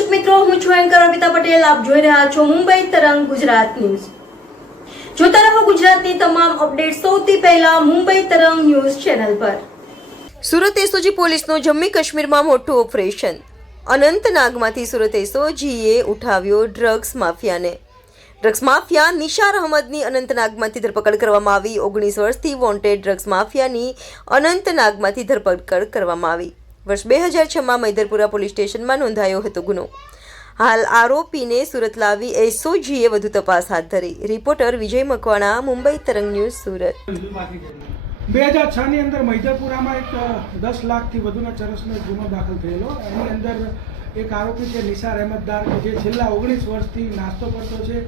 મિત્રો, હું છું એન્કર અમિતા પટેલ. આપ જોઈ રહ્યા છો મુંબઈ તરંગ ગુજરાત ન્યૂઝ. જોતા રહો ગુજરાતની તમામ અપડેટ સૌથી પહેલા મુંબઈ તરંગ ન્યૂઝ ચેનલ પર. સુરત એસઓજી પોલીસનું જમ્મુ કાશ્મીરમાં મોટું ઓપરેશન. અનંતનાગમાંથી સુરત એસઓજીએ ઉઠાવ્યો ડ્રગ્સ માફિયાને. ડ્રગ્સ માફિયા નિશાર અહમદની અનંતનાગમાંથી ધરપકડ કરવામાં આવી. ઓગણીસ વર્ષથી વોન્ટેડ ડ્રગ્સ માફિયાની અનંતનાગમાંથી ધરપકડ કરવામાં આવી. વર્ષ બે હજાર છમાં મૈદરપુરા પોલીસ સ્ટેશનમાં નોંધાયો હતો ગુનો. હાલ આરોપીને સુરત લાવી એસઓજીએ વધુ તપાસ હાથ ધરી. રિપોર્ટર વિજય મકવાણા, મુંબઈ તરંગ ન્યૂઝ સુરત. બે હજાર છ ની અંદર મૈદરપુરામાં એક દસ લાખથી વધુના ચરસનો ગુનો દાખલ થયેલો. એની અંદર એક આરોપી છે નિસાર અહેમદદાર જે છેલ્લા ઓગણીસ વર્ષથી નાસ્તો કરતો છે.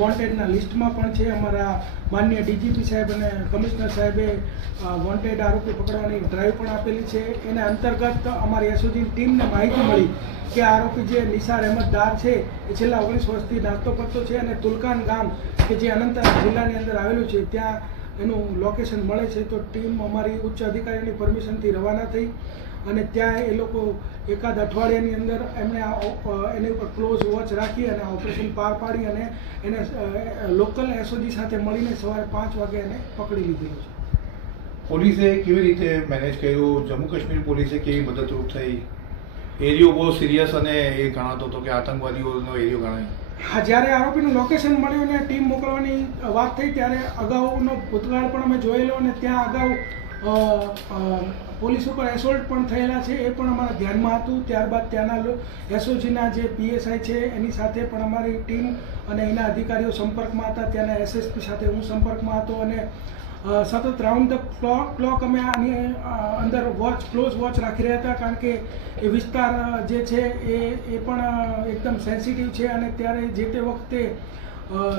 વોન્ટેડના લિસ્ટમાં પણ છે. અમારા માન્ય ડીજીપી સાહેબ અને કમિશનર સાહેબે વોન્ટેડ આરોપી પકડવાની ડ્રાઈવ પણ આપેલી છે. એના અંતર્ગત અમારી એસઓજીની ટીમને માહિતી મળી કે આરોપી જે નિસાર અહેમદદાર છે, એ છેલ્લા ઓગણીસ વર્ષથી નાસ્તો કરતો છે અને તુલકાન ગામ, કે જે અનંતનાગ જિલ્લાની અંદર આવેલું છે, ત્યાં એનું લોકેશન મળે છે તો ટીમ અમારી ઉચ્ચ અધિકારીની પરમિશનથી રવાના થઈ અને ત્યાં એ લોકો એકાદ અઠવાડિયાની અંદર એમણે આ એની ઉપર ક્લોઝ વોચ રાખી અને ઓપરેશન પાર પાડી અને એને લોકલ એસઓજી સાથે મળીને સવારે પાંચ વાગે એને પકડી લીધેલું છે. પોલીસે કેવી રીતે મેનેજ કર્યું? જમ્મુ કાશ્મીર પોલીસે કેવી મદદરૂપ થઈ? એરિયો બહુ સિરિયસ અને એ ગણાતો હતો કે આતંકવાદીઓનો એરિયો ગણાય. હા, જ્યારે આરોપીનું લોકેશન મળ્યું અને ટીમ મોકલવાની વાત થઈ, ત્યારે અગાઉનો ભૂતકાળ પણ અમે જોયેલો અને ત્યાં અગાઉ પોલીસ ઉપર એસોલ્ટ પણ થયેલા છે, એ પણ અમારા ધ્યાનમાં હતું. ત્યારબાદ ત્યાંના એસઓજીના જે પીએસઆઈ છે, એની સાથે પણ અમારી ટીમ અને એના અધિકારીઓ સંપર્કમાં હતા. ત્યાંના એસએસપી સાથે હું સંપર્કમાં હતો અને સતત રાઉન્ડ ધ ક્લોક ક્લોક અમે આની અંદર વોચ ક્લોઝ વોચ રાખી રહ્યા હતા કારણ કે એ વિસ્તાર જે છે એ એ પણ એકદમ સેન્સિટિવ છે અને ત્યારે જે તે વખતે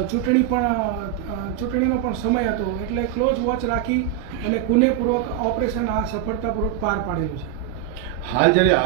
ચૂંટણી પણ ચૂંટણીનો પણ સમય હતો એટલે ક્લોઝ વોચ રાખી અને કુનેપૂર્વક ઓપરેશન આ સફળતાપૂર્વક પાર પાડેલું છે. હાલ જ્યારે